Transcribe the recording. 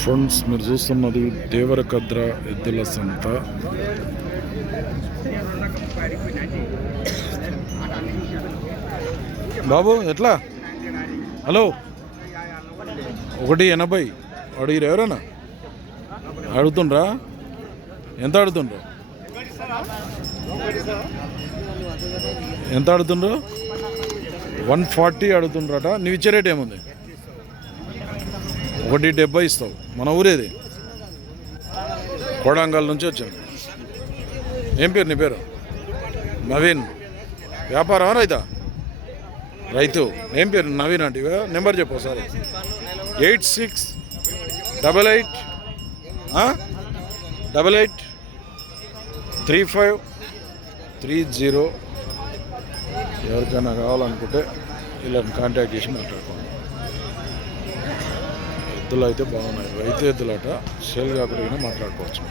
Friends మీరు చూస్తున్నది దేవరకద్ర ఎద్దుల సంత. బాబు ఎట్లా? హలో? ఒకటి ఎనభై. అడిగిరు ఎవరైనా అడుగుతుండ్రా ఎంత అడుగుతుండ్రు ఎంత అడుగుతుండ్రు వన్ ఫార్టీ అడుగుతుండ్రట నువ్వు ఇచ్చే రేట్ ఏముంది? ఒకటి డెబ్బై ఇస్తావు. మన ఊరేది. కోడంగల్ నుంచి వచ్చాను. ఏం పేరు నీ పేరు? నవీన్. వ్యాపారం రైతా? రైతు. ఏం పేరు? నవీన్ అంటే నెంబర్ చెప్పు ఒకసారి. Eight six double eight double eight three five three zero. ఎవరికైనా కావాలనుకుంటే వీళ్ళని కాంటాక్ట్ చేసి మాట్లాడుకోండి. ఎద్దులు అయితే బాగున్నాయి. రైతు ఎద్దులట సేల్ కాకుండా మాట్లాడుకోవచ్చు.